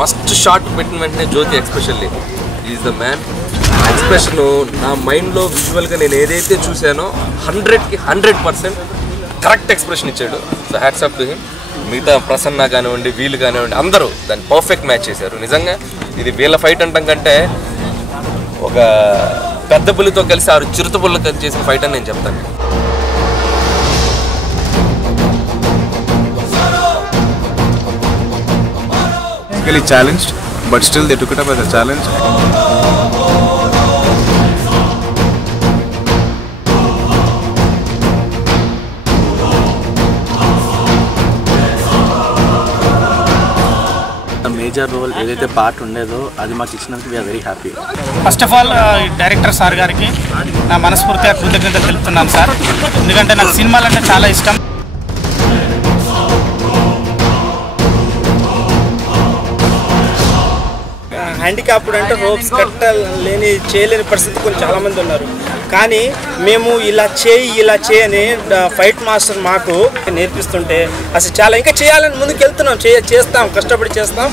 First shot పెట్టిన వెంటనే Jyothi especially is the man. Expression నా మైండ్లో విజువల్గా నేను ఏదైతే చూశానో 100కి 100% కరెక్ట్ ఎక్స్ప్రెషన్ ఇచ్చాడు. So hats off to him. మిగతా ప్రసన్న కానివ్వండి, వీళ్ళు కానివ్వండి, అందరూ దాన్ని పర్ఫెక్ట్ మ్యాచ్ చేశారు. నిజంగా ఇది వీళ్ళ ఫైట్ అంటాం కంటే ఒక పెద్ద పులితో కలిసి 6 చిరుత పుల్లతో కలిసి చేసిన ఫైట్ అని నేను చెప్తాను. Challenged, but still they took it up as a challenge. Major role ఏదైతే పార్ట్ ఉండేదో అది మాకు ఇచ్చినందుకు we are very happy. First of all director sir గారికి నా మనస్ఫూర్తిగా కృతజ్ఞతలు తెలుపుతున్నాను సార్. ఎందుకంటే నాకు సినిమాలు అంటే చాలా ఇష్టం. హ్యాండిక్యాప్డ్ అంటే రోప్స్ కట్టలేని చేయలేని పరిస్థితి కొంచెం చాలామంది ఉన్నారు. కానీ మేము ఇలా చేయని ఫైట్ మాస్టర్ మాకు నేర్పిస్తుంటే అసలు చాలా ఇంకా చేయాలని ముందుకు వెళ్తున్నాం. చేస్తాం, కష్టపడి చేస్తాం.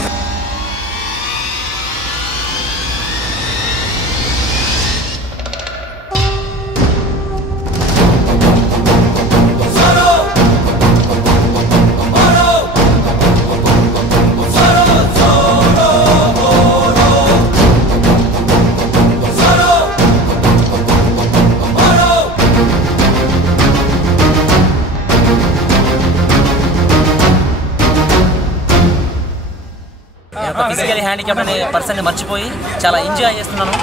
ఫిజికల్లీ హ్యాండిక్యాప్ అనే పర్సన్ని మర్చిపోయి చాలా ఎంజాయ్ చేస్తున్నాను.